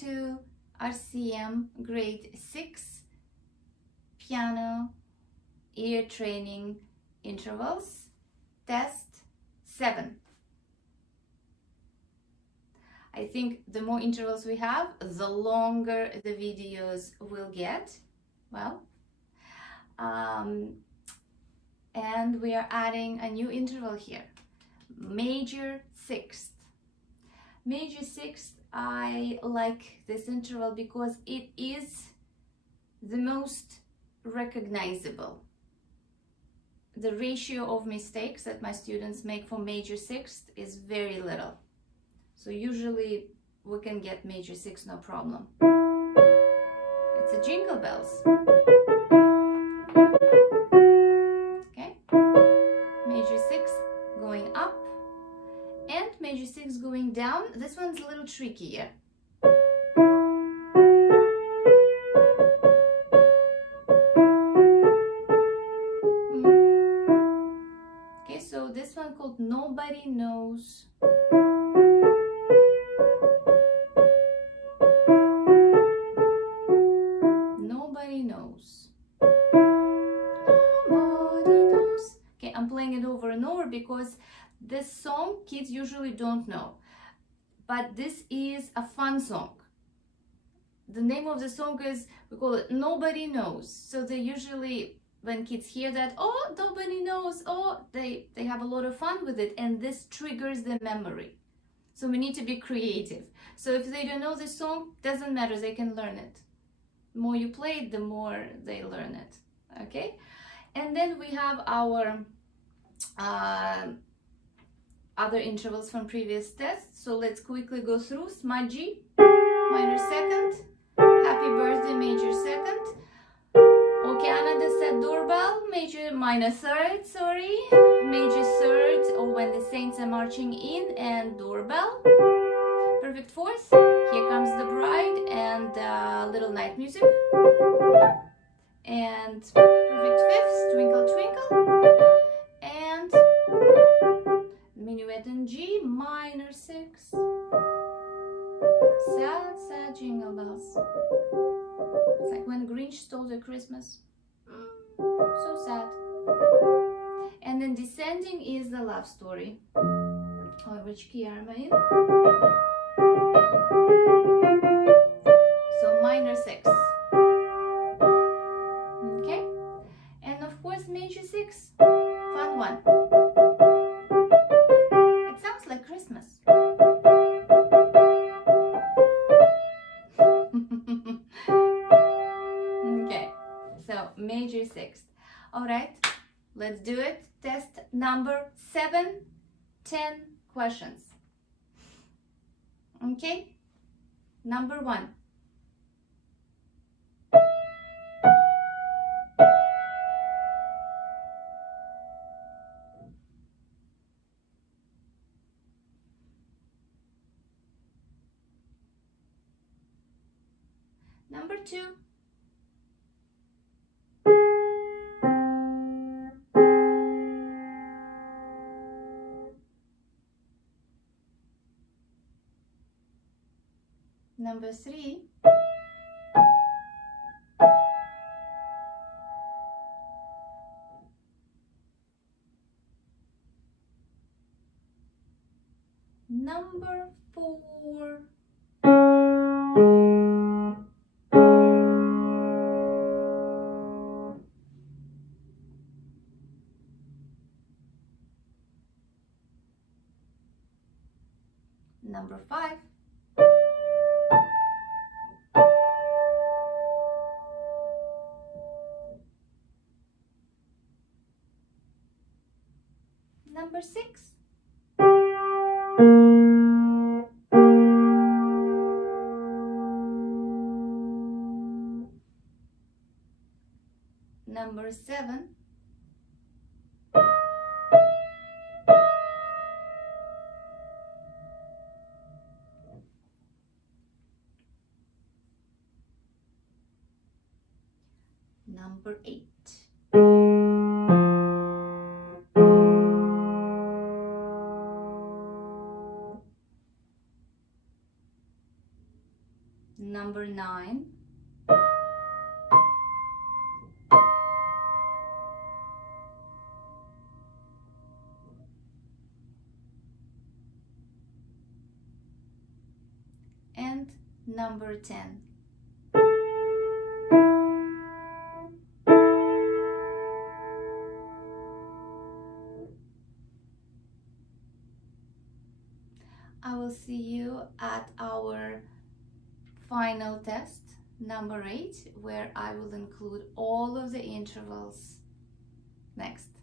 to RCM Grade 6 Piano Ear Training Intervals, Test 7. I think the more intervals we have, the longer the videos will get. Well, and we are adding a new interval here, major sixth. Major sixth, I like this interval because it is the most recognizable. The ratio of mistakes that my students make for major sixth is very little. So usually we can get major sixth no problem. It's a jingle bells. Okay, major sixth going up and major sixth going down. This one's a little trickier. Okay, so this one called Nobody Knows. Nobody knows. Nobody knows. Okay, I'm playing it over and over because this song kids usually don't know. But this is a fun song. The name of the song is, we call it Nobody Knows. So they usually, when kids hear that, oh, nobody knows, oh, they have a lot of fun with it, and this triggers the memory. So we need to be creative. So if they don't know this song, doesn't matter, they can learn it. The more you play it, the more they learn it. Okay? And then we have our other intervals from previous tests. So let's quickly go through. Smudgy, minor second. Happy birthday, major second. Okeana de set doorbell, major minor third, sorry. Major third, or when the saints are marching in, and doorbell. Perfect fourth, Here Comes the Bride, and Little Night Music. And perfect fifth, Twinkle Twinkle. And minuet in G, minor six. Sad, sad jingle bells. It's like when Grinch stole the Christmas. So sad. And then descending is the love story. Or which key am I in? So minor six. Okay? And of course major six. Fun one. It sounds like Christmas. Okay, so major sixth. All right, let's do it. Test number 7, 10 questions. Okay, number 1. Number 2. Number 3. Number 4. Number 5. Number 6. Number 7. Number 8. 9. And number 10. I will see you at our final test, number 8, where I will include all of the intervals next.